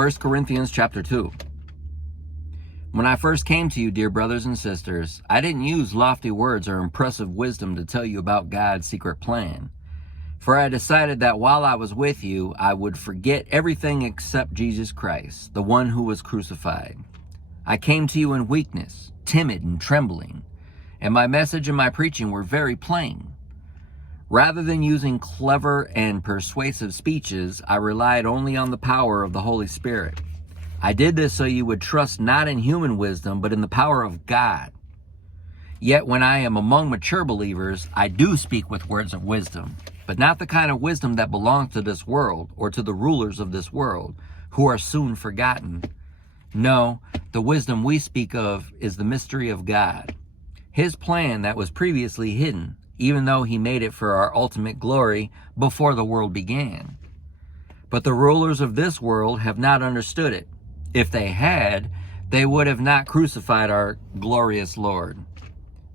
1 Corinthians chapter 2. When I first came to you, dear brothers and sisters, I didn't use lofty words or impressive wisdom to tell you about God's secret plan. For I decided that while I was with you, I would forget everything except Jesus Christ, the one who was crucified. I came to you in weakness, timid and trembling, and my message and my preaching were very plain. Rather than using clever and persuasive speeches, I relied only on the power of the Holy Spirit. I did this so you would trust not in human wisdom, but in the power of God. Yet when I am among mature believers, I do speak with words of wisdom, but not the kind of wisdom that belongs to this world or to the rulers of this world, who are soon forgotten. No, the wisdom we speak of is the mystery of God, His plan that was previously hidden, even though He made it for our ultimate glory before the world began. But the rulers of this world have not understood it. If they had, they would have not crucified our glorious Lord.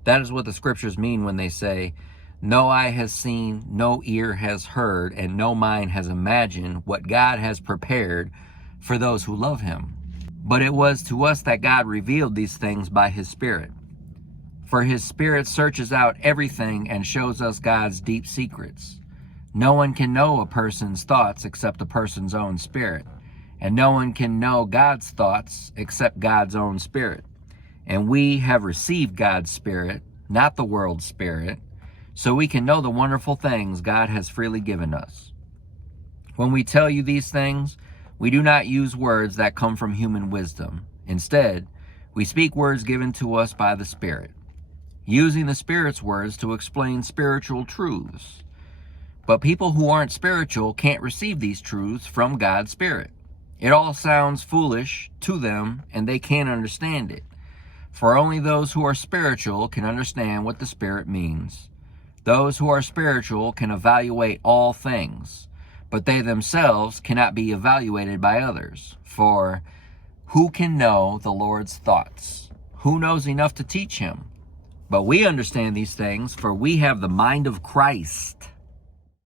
That is what the scriptures mean when they say, no eye has seen, no ear has heard, and no mind has imagined what God has prepared for those who love Him. But it was to us that God revealed these things by His Spirit. For His Spirit searches out everything and shows us God's deep secrets. No one can know a person's thoughts except a person's own spirit. And no one can know God's thoughts except God's own Spirit. And we have received God's Spirit, not the world's spirit, so we can know the wonderful things God has freely given us. When we tell you these things, we do not use words that come from human wisdom. Instead, we speak words given to us by the Spirit, using the Spirit's words to explain spiritual truths. But people who aren't spiritual can't receive these truths from God's Spirit. It all sounds foolish to them, and they can't understand it. For only those who are spiritual can understand what the Spirit means. Those who are spiritual can evaluate all things, but they themselves cannot be evaluated by others. For who can know the Lord's thoughts? Who knows enough to teach Him? But we understand these things, for we have the mind of Christ.